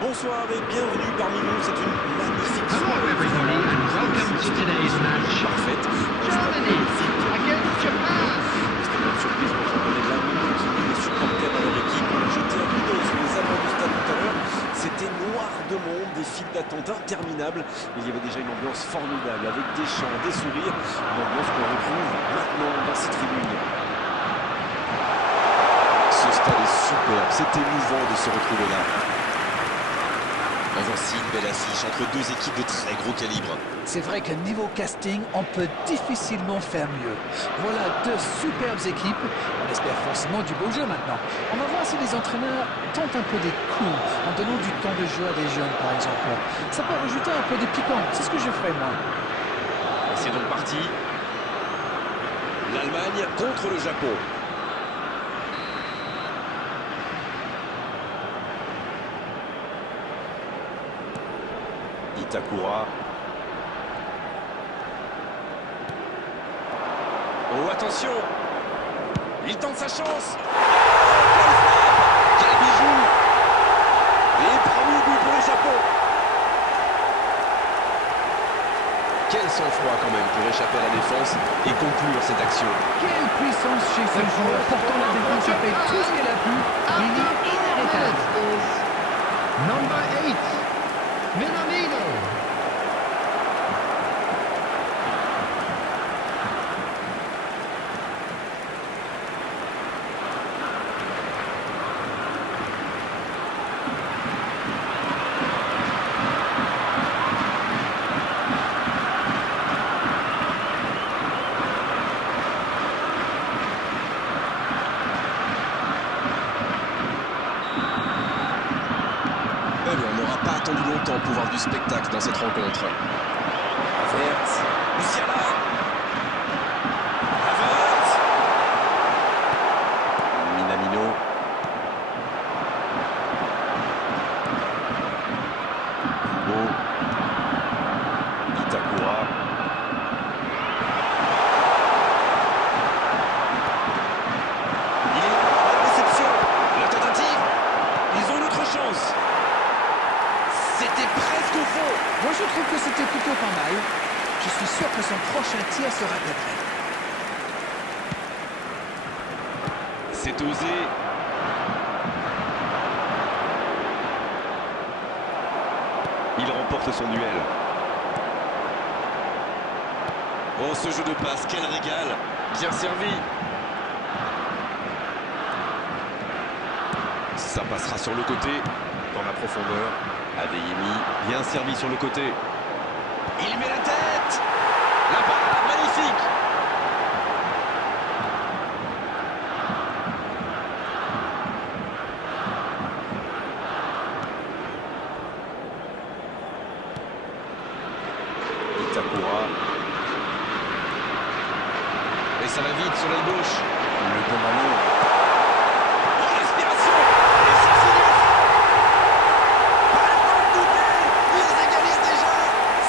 Bonsoir et bienvenue parmi nous. C'est une magnifique Hello soirée. everybody and welcome to today's match. Parfaite. Germany against Japan. C'était pas une surprise pour donner de la minute. Les supporters de leur équipe ont jeté un coup d'œil sur les abords du stade tout à l'heure. C'était noir de monde, des files d'attente interminables. Il y avait déjà une ambiance formidable avec des chants, des sourires. Une ambiance qu'on retrouve maintenant dans ces tribunes. Ce stade est superbe. C'est émouvant de se retrouver là. Voici une belle affiche entre deux équipes de très gros calibre. C'est vrai que niveau casting, on peut difficilement faire mieux. Voilà deux superbes équipes. On espère forcément du beau jeu maintenant. On va voir si les entraîneurs tentent un peu des coups en donnant du temps de jeu à des jeunes, par exemple. Ça peut rajouter un peu de piquant. C'est ce que je ferai, moi. Et c'est donc parti. L'Allemagne contre le Japon. Itakura. Oh, attention! Il tente sa chance! Quel bijou! Et premier but pour le Japon! Quel sang-froid quand même pour échapper à la défense et conclure cette action. Quelle puissance chez ce joueur. Pourtant, la défense a fait tout ce qu'elle a pu. Il est inarrêtable. Number 8, Minamino. On n'aura pas attendu longtemps pour voir du spectacle dans cette rencontre. Havertz, Musiala, Havertz, Minamino, Kubo, Itakura, il est là, la réception, la tentative, ils ont une autre chance. C'était presque au fond. Moi, je trouve que c'était plutôt pas mal. Je suis sûr que son prochain tir sera cadré. C'est osé. Il remporte son duel. Oh, ce jeu de passe, quel régal. Bien servi. Ça passera sur le côté, dans la profondeur. Adeyemi, bien servi sur le côté. Il met la tête. La parade, magnifique. Itakura. Et ça va vite sur l'aile gauche. Le bon ballon. Oh, l'aspiration. Et ça finit. Pas le temps de douter. Ils égalisent déjà.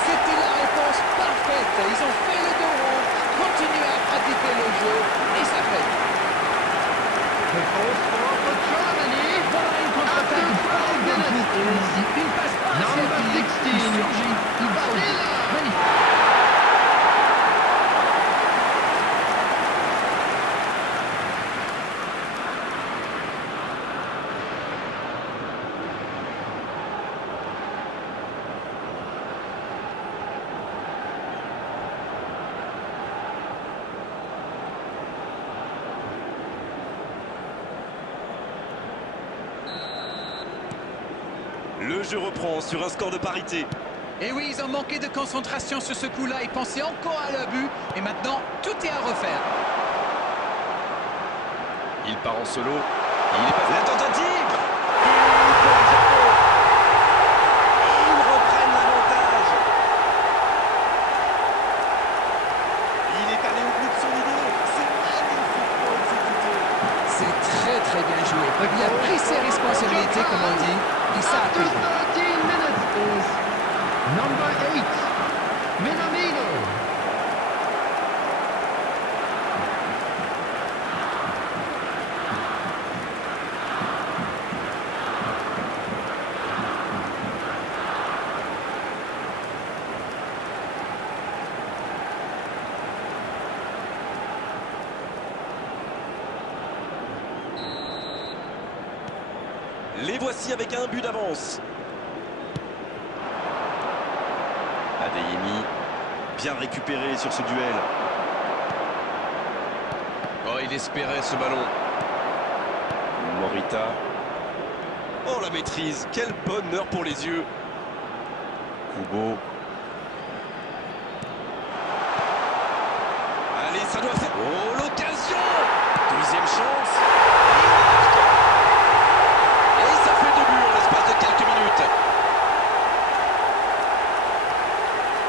C'était la réponse parfaite. Ils ont fait le dos rond, continuent à pratiquer le jeu et ça fait. The goal scorer for Germany. Voilà une contre-attaque. After 12 minutes Une passe pas Number assez 16, il surgit, il va au but. Magnifique. Le jeu reprend sur un score de parité. Et oui, ils ont manqué de concentration sur ce coup-là. Ils pensaient encore à leur but. Et maintenant, tout est à refaire. Il part en solo. Il est pas... La tentative. Pour le Japon. Ils reprennent l'avantage. Il est allé au bout de son idée. C'est magnifiquement exécuté. C'est très très bien joué. Il a pris ses responsabilités, comme on dit. Et ça a After payé. 13 minutes is number 8, Minamino. Les voici avec un but d'avance. Adeyemi, bien récupéré sur ce duel. Oh, il espérait ce ballon. Morita. Oh, la maîtrise, quel bonheur pour les yeux. Kubo. Allez, ça doit faire... Oh, l'occasion! Deuxième chance. Et ça fait 2 buts en l'espace de quelques minutes.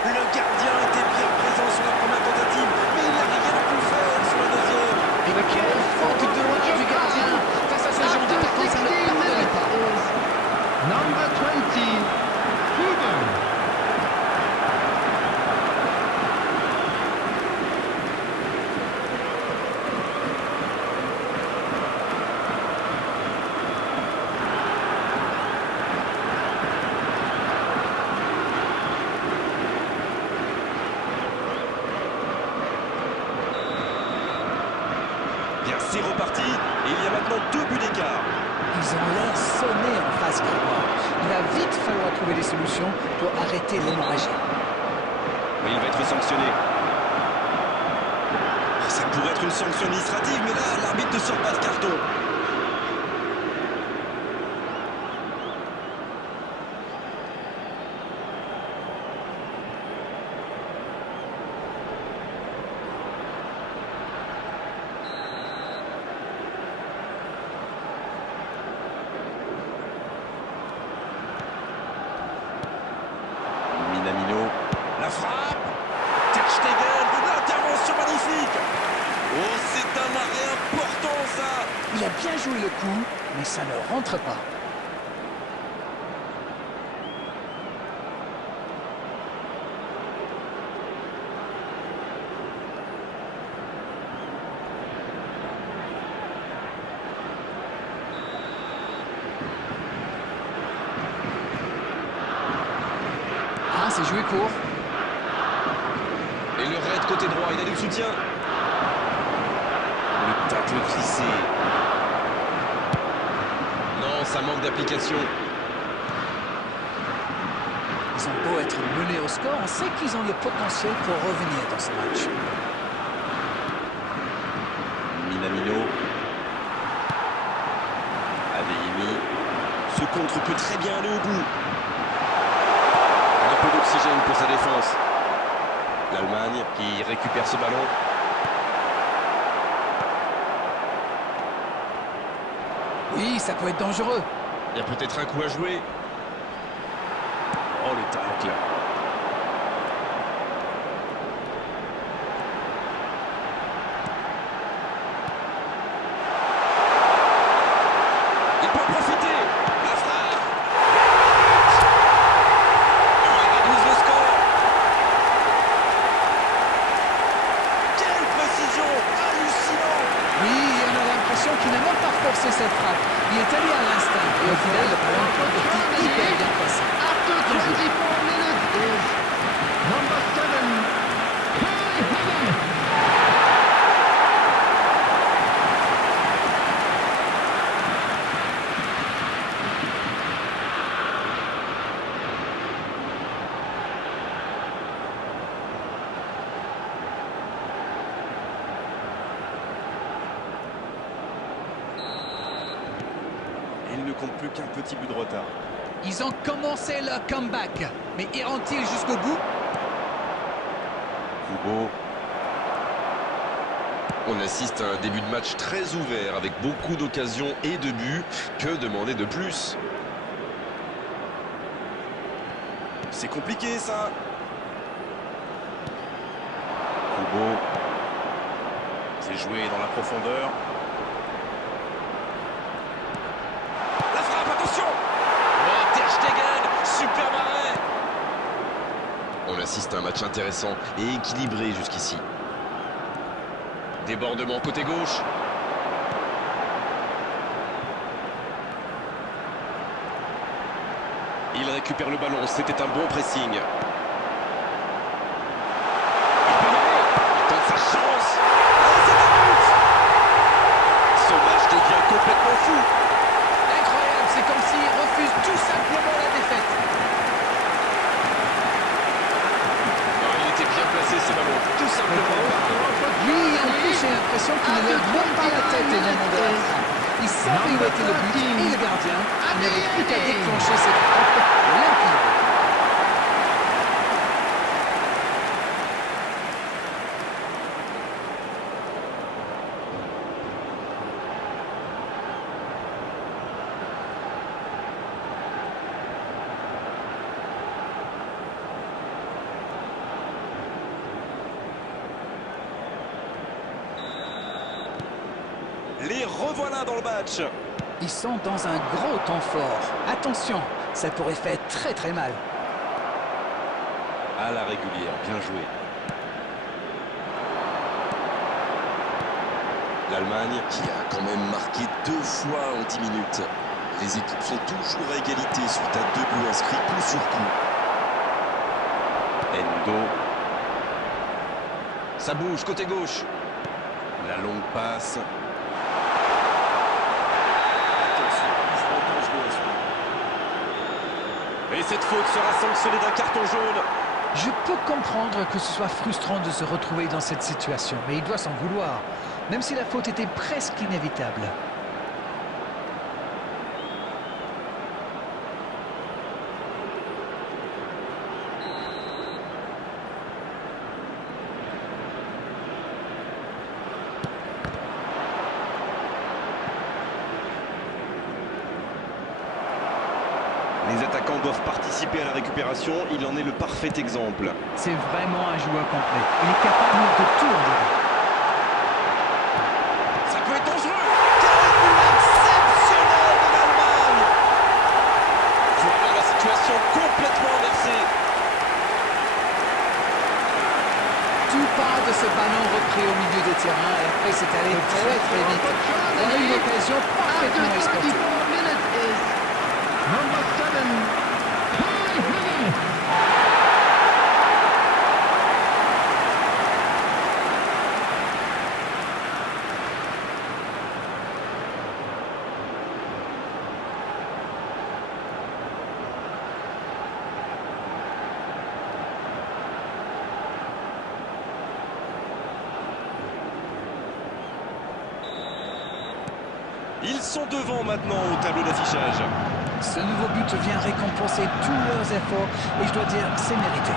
Le gardien était bien présent sur la première tentative, mais il n'a rien pu faire sur la deuxième. Et quelle faute de retrait du gardien. Face à ce genre d'attaquant, ça ne pardonne pas. Number 20, Kubo. Bien, c'est reparti, et il y a maintenant 2 buts d'écart. Ils ont l'air sonnés en face grégoire. Il va vite falloir trouver des solutions pour arrêter l'hémorragie. Oui, il va être sanctionné. Ça pourrait être une sanction administrative, mais là, l'arbitre ne sort pas de carton. Minamino, la frappe, Ter Stegen, l'intervention magnifique. Oh, c'est un arrêt important ça. Il a bien joué le coup, mais ça ne rentre pas. Ah, c'est joué court. Et le raid côté droit, il a du soutien. Le tacle glissé. Non, ça manque d'application. Ils ont beau être menés au score, on sait qu'ils ont le potentiel pour revenir dans ce match. Minamino. Adeyemi. Ce contre peut très bien aller au bout. Un peu d'oxygène pour sa défense. L'Allemagne qui récupère ce ballon. Oui, ça peut être dangereux. Il y a peut-être un coup à jouer. Oh, le tacle. Il peut en profiter. La frappe. Il réduit le score. Quelle précision. Hallucinant. Oui, on a l'impression qu'il n'a même pas forcé cette frappe. Il est allé à l'instinct. Et au final, le ballon était hyper bien placé. After 24 minutes is number 7, Kai Havertz. Et il ne compte plus qu'un petit but de retard. Ils ont commencé leur comeback. Mais iront-ils jusqu'au bout? Kubo. On assiste à un début de match très ouvert avec beaucoup d'occasions et de buts. Que demander de plus? C'est compliqué ça. Kubo. C'est joué dans la profondeur. La frappe, attention. Oh, Ter Stegen, super arrêt. On assiste à un match intéressant et équilibré jusqu'ici. Débordement côté gauche. Il récupère le ballon, c'était un bon pressing. Il tente sa chance. Oh, c'est un but. Ce match devient complètement fou. Incroyable, c'est comme vu où était le but et le gardien. Il n'y avait plus qu'à déclencher cette frappe et l'imprimer. Les revoilà dans le match. Ils sont dans un gros temps fort. Attention, ça pourrait faire très très mal. À la régulière, bien joué. L'Allemagne Qui a quand même marqué 2 fois en 10 minutes. Les équipes sont toujours à égalité suite à 2 buts inscrits coup sur coup. Endo. Ça bouge côté gauche. La longue passe. Attention, il sera dangereux à suivre. Et cette faute sera sanctionnée d'un carton jaune. Je peux comprendre que ce soit frustrant de se retrouver dans cette situation, mais il doit s'en vouloir, même si la faute était presque inévitable. Les attaquants doivent participer à la récupération. Il en est le parfait exemple. C'est vraiment un joueur complet. Il est capable de tout en débat. Ça peut être dangereux. Quel but exceptionnel de l'Allemagne. Voilà la situation complètement inversée. Tout part de ce ballon repris au milieu des terrains et après c'est allé très très vite. Voilà une occasion parfaitement exploitée. Number 7, Kai Havertz. Ils sont devant maintenant au tableau d'affichage. Ce nouveau but vient récompenser tous leurs efforts et je dois dire, c'est mérité.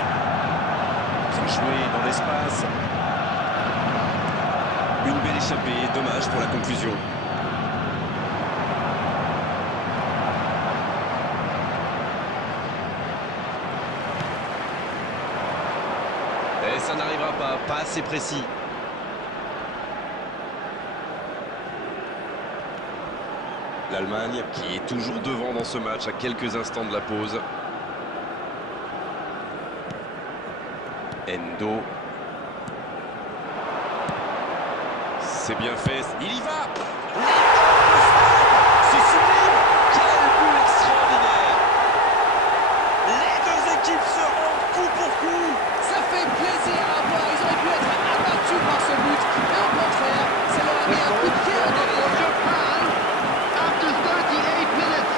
Bien joué dans l'espace. Une belle échappée, dommage pour la conclusion. Et ça n'arrivera pas assez précis. L'Allemagne qui est toujours devant dans ce match à quelques instants de la pause. Endo. C'est bien fait. Il y va. L'énorme frappe. C'est sublime. Quel but extraordinaire. Les deux équipes se rendent coup pour coup. Ça fait plaisir à voir, ils auraient pu être abattus par ce but, mais au contraire, ça leur a mis un coup de pied au derrière. After 38 minutes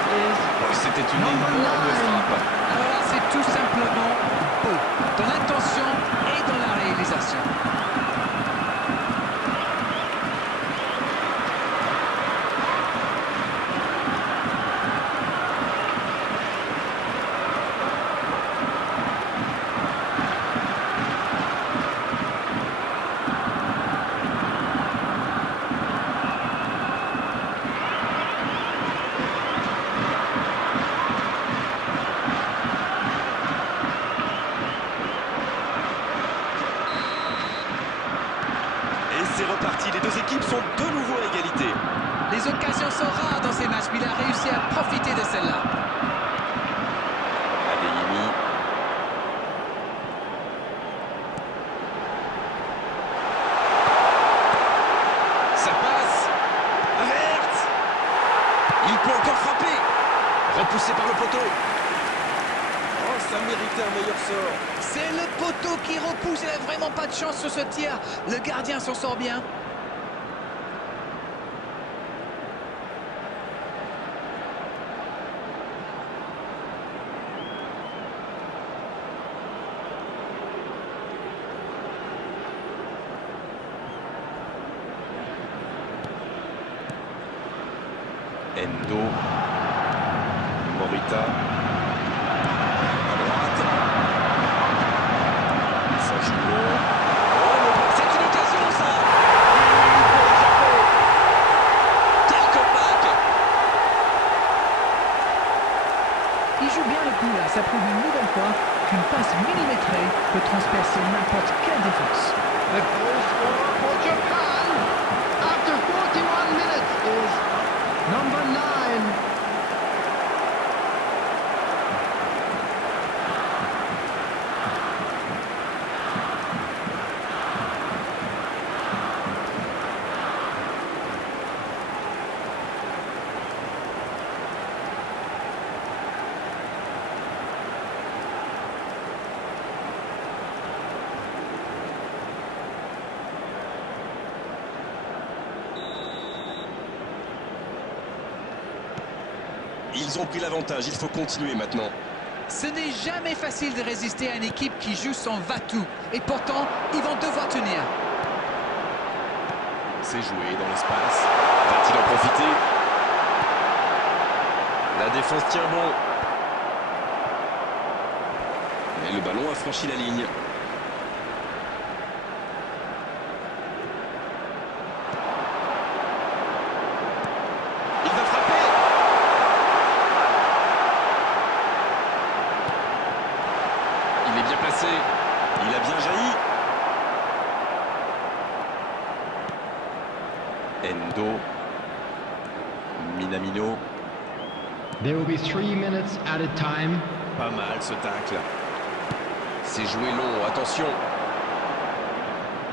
is C'était une Number énorme 9. frappe. Alors là, c'est tout simplement beau, dans l'intention et dans la réalisation. Et c'est reparti. Les deux équipes sont de nouveau à égalité. Les occasions sont rares dans ces matchs, mais il a réussi à profiter de celle-là. Adeyemi. Ça passe. Alerte. Il peut encore frapper. Repoussé par le poteau. Oh, ça méritait un meilleur sort. C'est le poteau qui repousse, il n'a vraiment pas de chance sur ce tir. Le gardien s'en sort bien. Endo. Morita. À droite. Ça joue long. C'est une occasion, ça. Pour le Japon. Quel comeback. Il joue bien le coup là, ça prouve une nouvelle fois qu'une passe millimétrée peut transpercer n'importe quelle défense. The goal scorer for Japan after 41 minutes is number 9. Ils ont pris l'avantage, il faut continuer maintenant. Ce n'est jamais facile de résister à une équipe qui joue son va-tout. Et pourtant, ils vont devoir tenir. C'est joué dans l'espace. Va-t-il en profiter? La défense tient bon. Et le ballon a franchi la ligne. Il va frapper. Il est bien placé. Il a bien jailli. Endo. Minamino. There will be 3 minutes added time. Pas mal ce tacle. C'est joué long, attention.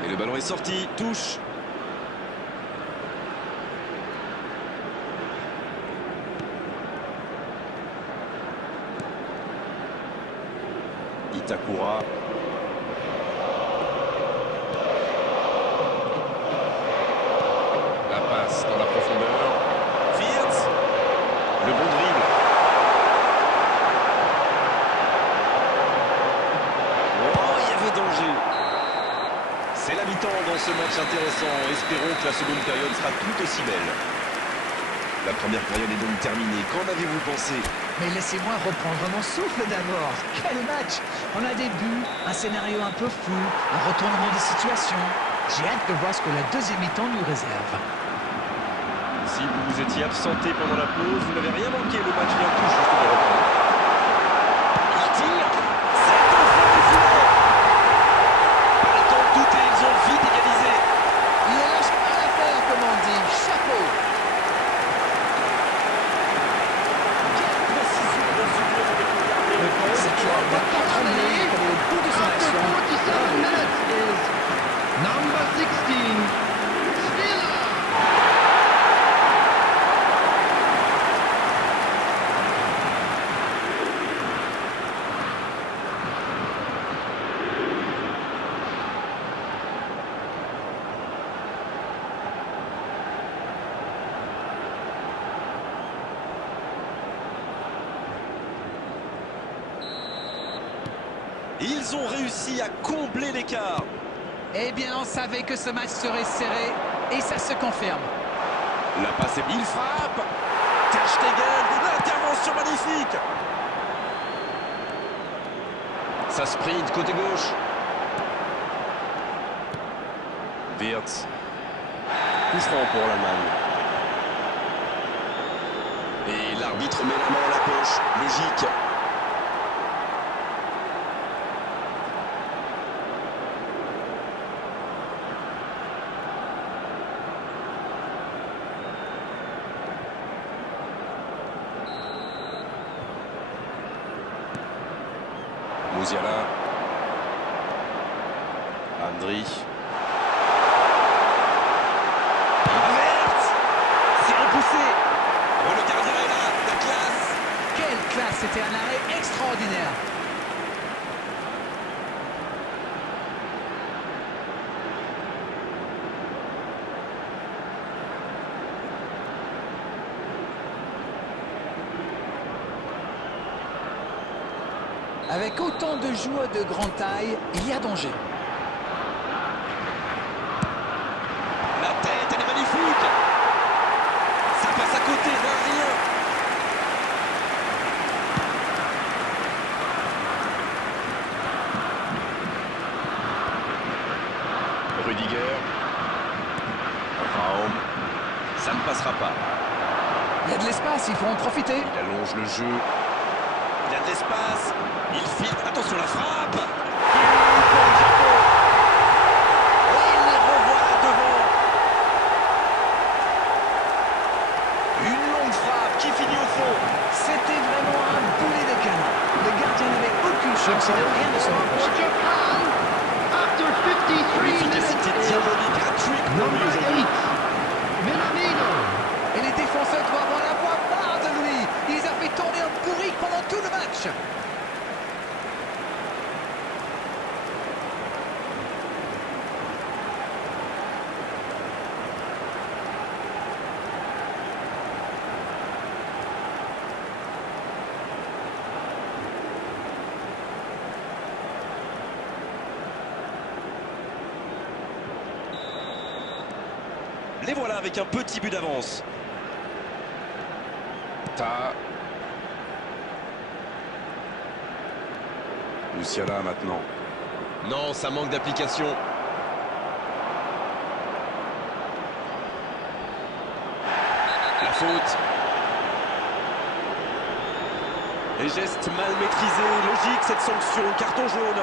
Et le ballon est sorti, touche. Itakura. La passe dans la profondeur. Wirtz. Le bon dribble. Oh, il y avait danger. C'est la mi-temps dans ce match intéressant. Espérons que la seconde période sera tout aussi belle. La première période est donc terminée. Qu'en avez-vous pensé? Mais laissez-moi reprendre mon souffle d'abord. Quel match! On a des buts, un scénario un peu fou, un retournement de situation. J'ai hâte de voir ce que la deuxième mi-temps nous réserve. Si vous vous étiez absenté pendant la pause, vous n'avez rien manqué. Le match vient tout juste de reprendre. Il tire. C'est au fond du filet. Pas le temps de douter, ils ont vite égalisé. Il lâche pas l'affaire, comme on dit. Chapeau! Quelle précision dans ce duel avec le gardien. Cette joueur n'a pas tremblé, il est au bout de son After action. 47 minutes is number 16, Stiller. Ils ont réussi à combler l'écart. Eh bien, on savait que ce match serait serré, et ça se confirme. La passe est... Il frappe. Ter Stegen, l'intervention magnifique. Ça sprint côté gauche. Wirtz. Coup franc pour l'Allemagne. Et l'arbitre met la main à la poche. Logique. Musiala. Andri. Wirtz. C'est repoussé. Oh, le gardien est là. La classe. Quelle classe! C'était un arrêt extraordinaire. Avec autant de joueurs de grande taille, il y a danger. La tête, elle est magnifique. Ça passe à côté d'un rien. s'ils vont en profiter. Il allonge le jeu. Il a de l'espace. Il file. Attention la frappe. Et il les revoit là devant. Une longue frappe qui finit au fond. C'était vraiment un boulet de canon. Le gardien n'avait aucune chance, il n'a rien de son For approche. Japan, after 53 minutes, Efficacité is diabolique à trick pour lui number aujourd'hui. 8, Minamino. Et les défenseurs doivent en avoir marre de lui. Il les a fait tourner en bourrique pendant tout le match. Les voilà avec un petit but d'avance. Musiala maintenant. Non, ça manque d'application. La faute. Les gestes mal maîtrisés, logique cette sanction, carton jaune.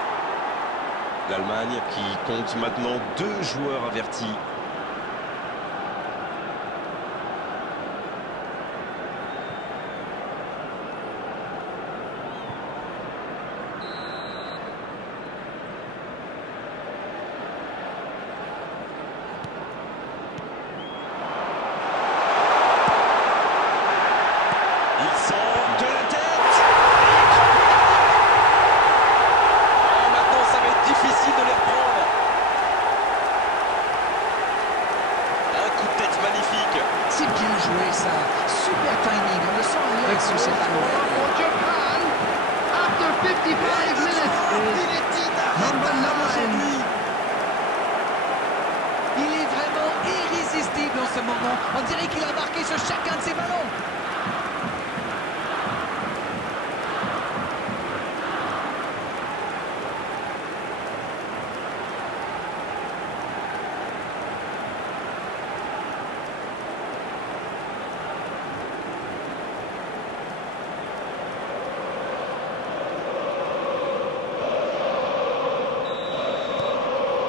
L'Allemagne qui compte maintenant 2 joueurs avertis. Il sort de la tête. Oh, maintenant, ça va être difficile de les reprendre. Un coup de tête magnifique. C'est bien joué ça. Super timing. On le sent à l'aise sur cette For balle. Japan, after 55 minutes, is number 9. Il est vraiment irrésistible en ce moment. On dirait qu'il a marqué sur chacun de ses ballons.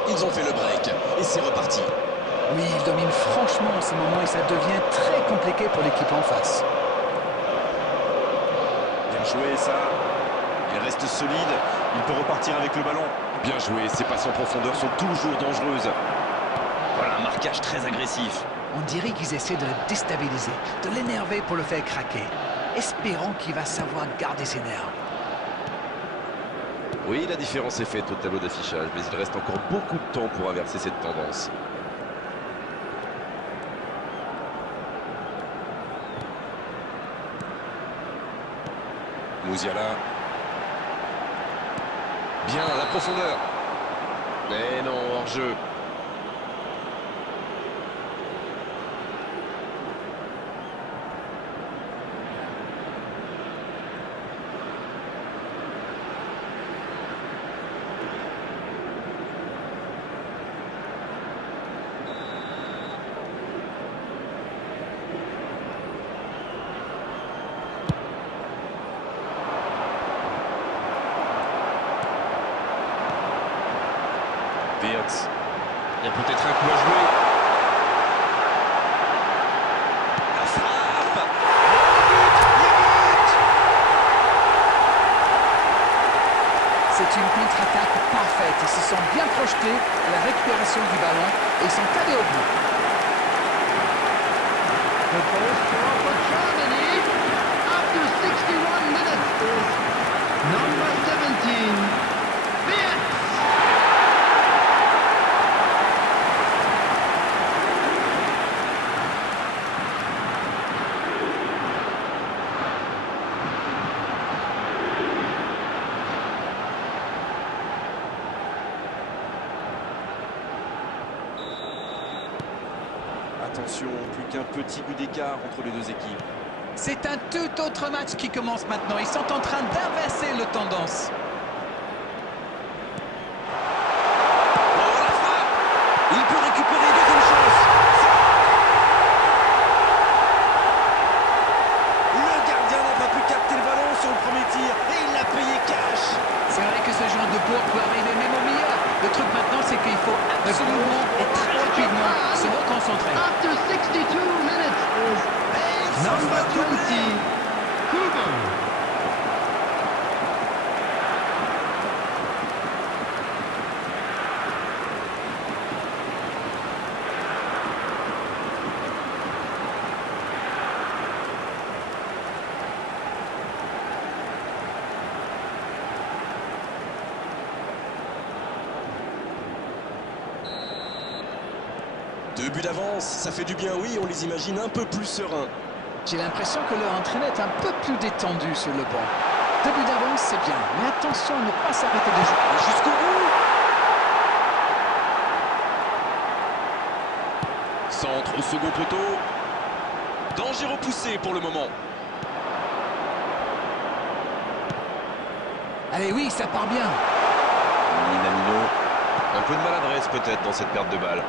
Ils ont fait le break et c'est reparti. Oui, il domine franchement en ce moment et ça devient très compliqué pour l'équipe en face. Bien joué ça. Il reste solide. Il peut repartir avec le ballon. Bien joué. Ses passes en profondeur sont toujours dangereuses. Voilà un marquage très agressif. On dirait qu'ils essaient de le déstabiliser, de l'énerver pour le faire craquer. Espérons qu'il va savoir garder ses nerfs. Oui, la différence est faite au tableau d'affichage, mais il reste encore beaucoup de temps pour inverser cette tendance. Musiala. Bien, la profondeur. Mais non, hors-jeu. Wirtz. Il y a peut-être un coup à jouer. La frappe. C'est une contre-attaque parfaite. Ils se sont bien projetés à la récupération du ballon et ils sont allés au bout. The goal scorer for Germany after 61 minutes is number 17, Wirtz. Attention, plus qu'un petit but d'écart entre les deux équipes. C'est un tout autre match qui commence maintenant. Ils sont en train d'inverser le tendance. Oh la frappe. Il peut récupérer deuxième chance. concentré. After 62 minutes is number 20, Kubo. Deux buts d'avance, ça fait du bien, oui, on les imagine un peu plus sereins. J'ai l'impression que leur entraîneur est un peu plus détendu sur le banc. 2 buts d'avance, c'est bien, mais attention à ne pas s'arrêter de jouer. Jusqu'au bout. Centre au second poteau. Danger repoussé pour le moment. Allez, oui, ça part bien. Minamino. Un peu de maladresse peut-être dans cette perte de balle.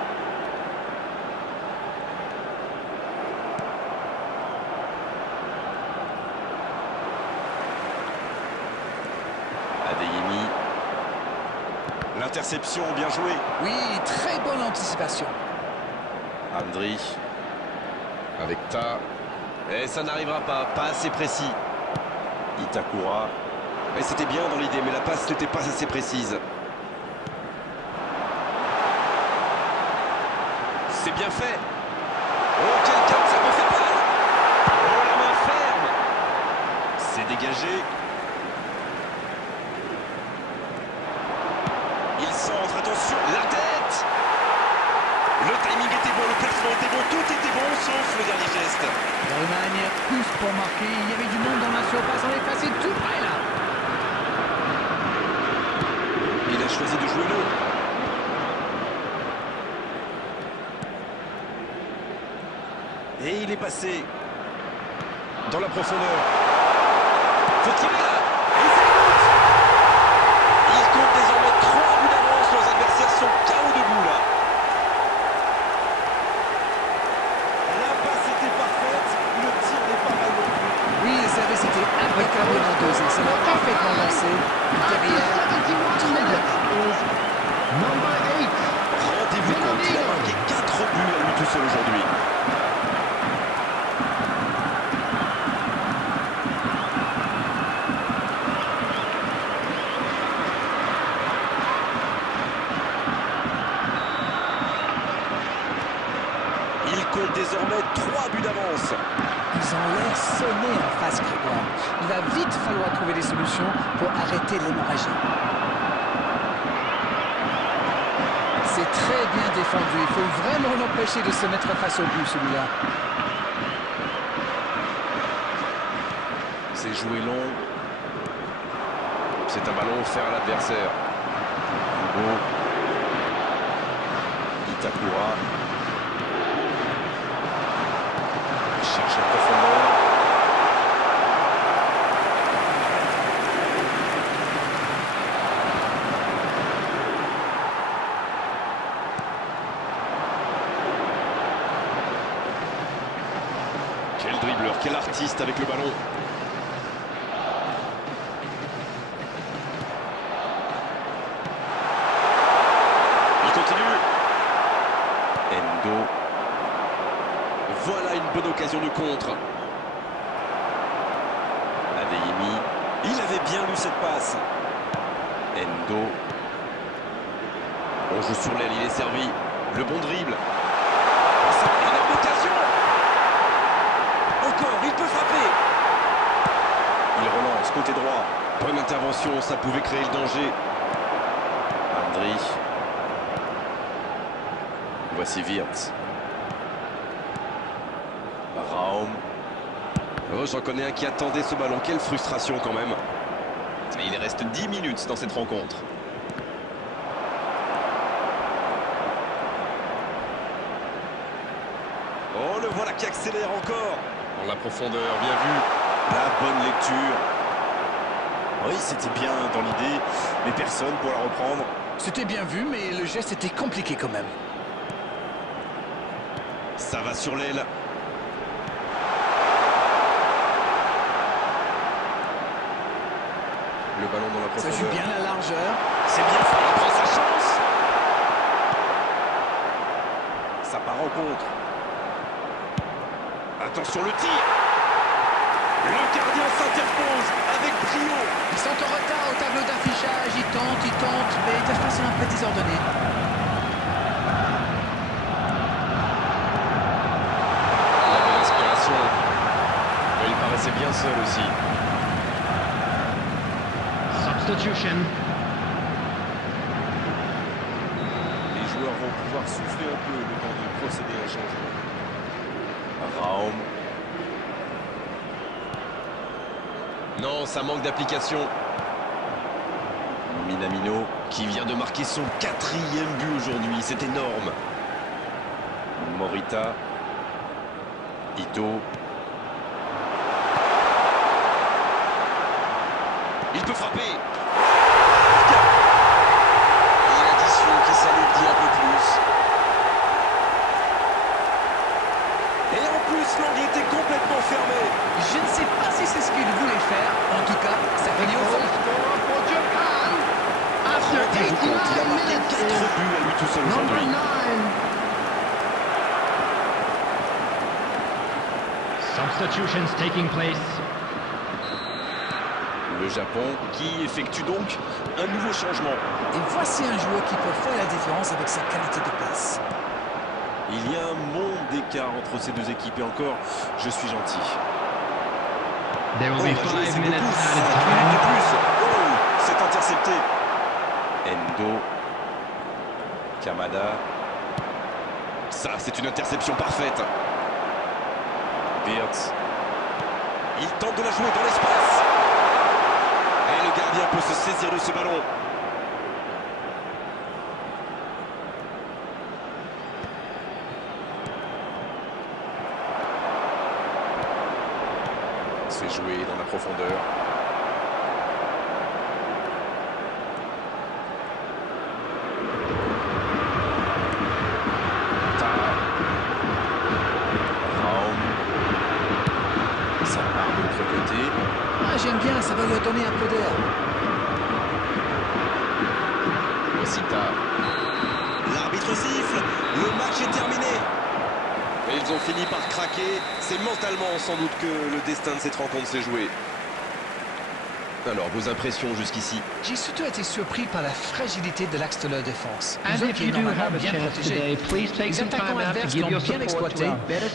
Adeyemi. L'interception, bien joué. Oui, très bonne anticipation. Andri. Avec Ta. Et ça n'arrivera pas, pas assez précis. Itakura. Et c'était bien dans l'idée, mais la passe n'était pas assez précise. C'est bien fait. Oh, quel cap, ça me fait mal. Oh, la main ferme. C'est dégagé. Il centre, attention. La tête. Le timing était bon, le placement était bon, tout était bon, sauf le dernier geste. L'Allemagne pousse pour marquer. Il y avait du monde dans la surface. On est passé tout près là. Il a choisi de jouer long. Et il est passé dans la profondeur. Faut tirer là. Et c'est le but. Il compte désormais 3 buts d'avance. Leurs adversaires sont KO debout là. La passe était parfaite. Le tir n'est pas mal non plus. Oui, le service était impeccablement dosé. Ça l'a parfaitement lancé. Derrière, After 71 minutes is number 8. Rendez-vous compte, il a marqué 4 buts à lui tout seul aujourd'hui. Il compte désormais 3 buts d'avance. ils ont l'air sonnés en face, Grégoire. Il va vite falloir trouver des solutions pour arrêter l'hémorragie. C'est très bien défendu. Il faut vraiment l'empêcher de se mettre face au but, celui-là. C'est joué long. C'est un ballon offert à l'adversaire. Kubo. Itakura. Il cherche en profondeur. Quel dribbleur, quel artiste avec le ballon. Il continue. Endo. Voilà une bonne occasion de contre. Adeyemi. Il avait bien lu cette passe. Endo. On joue sur l'aile, il est servi. Le bon dribble. C'est une énorme occasion. Encore, il peut frapper. Il relance côté droit. Bonne intervention, ça pouvait créer le danger. Andri. Voici Wirtz. Raum. Oh, j'en connais un qui attendait ce ballon. Quelle frustration quand même. Mais il reste 10 minutes dans cette rencontre. Oh, le voilà qui accélère encore. Dans la profondeur, bien vu. La bonne lecture. Oui, c'était bien dans l'idée, mais personne pour la reprendre. C'était bien vu, mais le geste était compliqué quand même. Ça va sur l'aile. Le ballon dans la Ça profondeur. joue bien la largeur. C'est bien fait. Il prend sa chance. Ça part en contre. Attention le tir. Le gardien s'interpose avec brio. Ils sont en retard au tableau d'affichage. Ils tentent, mais de façon un peu désordonnée. Il avait l'inspiration. Mais il paraissait bien seul aussi. Substitution. Les joueurs vont pouvoir souffler un peu le temps de procéder à un changement. Raum. Non, ça manque d'application. Minamino qui vient de marquer son 4e but aujourd'hui, c'est énorme. Morita. Ito. Il peut frapper. Et l'addition qui s'alourdit un peu plus. Et en plus, l'angle était complètement fermé. Je ne sais pas si c'est ce qu'ils voulaient faire. En tout cas, ça finit au Goal fond. scorer for Japan. After Rendez-vous compte, il a 89 marqué minutes 4 is buts à lui tout seul number aujourd'hui. 9. Substitutions taking place. Le Japon qui effectue donc un nouveau changement. Et voici un joueur qui peut faire la différence avec sa qualité de passe. Il y a un monde d'écart entre ces deux équipes et encore, je suis gentil. There will Oh, be il a joué, 5 c'est minutes beaucoup, 5 added minutes de time. plus. Oh, c'est intercepté. Endo. Kamada. Ça, c'est une interception parfaite. Wirtz. Il tente de la jouer dans l'espace. Et le gardien peut se saisir de ce ballon. C'est joué dans la profondeur. Raum. Ça part de l'autre côté. Ah, j'aime bien, ça va lui donner un peu d'air. Osita. L'arbitre siffle. Le match est terminé. Et ils ont fini par craquer. C'est mentalement sans doute que le destin de cette rencontre s'est joué. Alors, vos impressions jusqu'ici? J'ai surtout été surpris par la fragilité de l'axe de leur défense. And Ils ont if été you do normalement have a bien chance protégés. today, please take Les some attaquants time out to adverses give l'ont your bien support to exploité. our better